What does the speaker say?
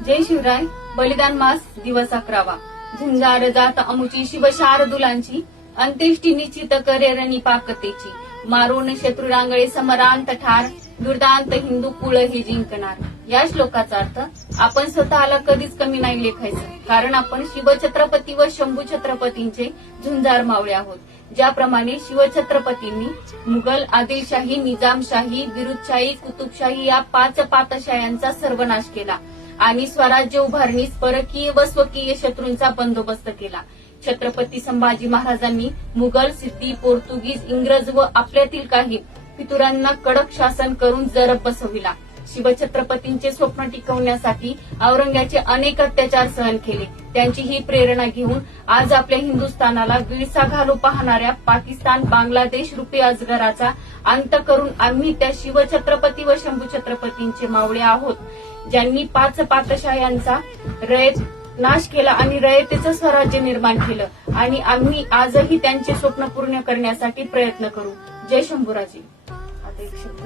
जय शिवराय. बलिदान मास दिवस 11वा. झुंजार जात अमुची शिवशारदुलांची, अंत्येष्टी निश्चित करे रणी पाकतेची. मारून शत्रू रांगळे समरांत ठार, दुर्दांत हिंदू कुळ हे जिंकणार. या श्लोकाचा अर्थ आपण स्वतःला कधीच कमी नाही लेखायचं, कारण आपण शिवछत्रपती व शंभू छत्रपतींचे झुंजार मावळे आहोत. ज्याप्रमाणे शिवछत्रपतींनी मुघल, आदिलशाही, निजामशाही, बिरुदशाही, कुतुबशाही या 5 पातशाह्यांचा सर्वनाश केला आणि स्वराज्य उभारणीस परकीय व स्वकीय शत्रूंचा बंदोबस्त केला. छत्रपती संभाजी महाराजांनी मुघल, सिद्धी, पोर्तुगीज, इंग्रज व आपल्यातील काही पितुरांना कडक शासन करून जरब बसविला. शिवछत्रपतींचे स्वप्न टिकवण्यासाठी औरंग्याचे अनेक अत्याचार सहन केले. त्यांची ही प्रेरणा घेऊन आज आपल्या हिंदुस्थानाला विळसा घालू पाहणाऱ्या पाकिस्तान, बांगलादेश रुपी अजगराचा अंत करून आम्ही त्या शिवछत्रपती व शंभू छत्रपतींचे मावळे आहोत, ज्यांनी 5 पातशाह्यांचा नाश केला आणि रयतेचं स्वराज्य निर्माण केलं. आणि आम्ही आजही त्यांचे स्वप्न पूर्ण करण्यासाठी प्रयत्न करू. जय शंभूराजे. आता एक शब्द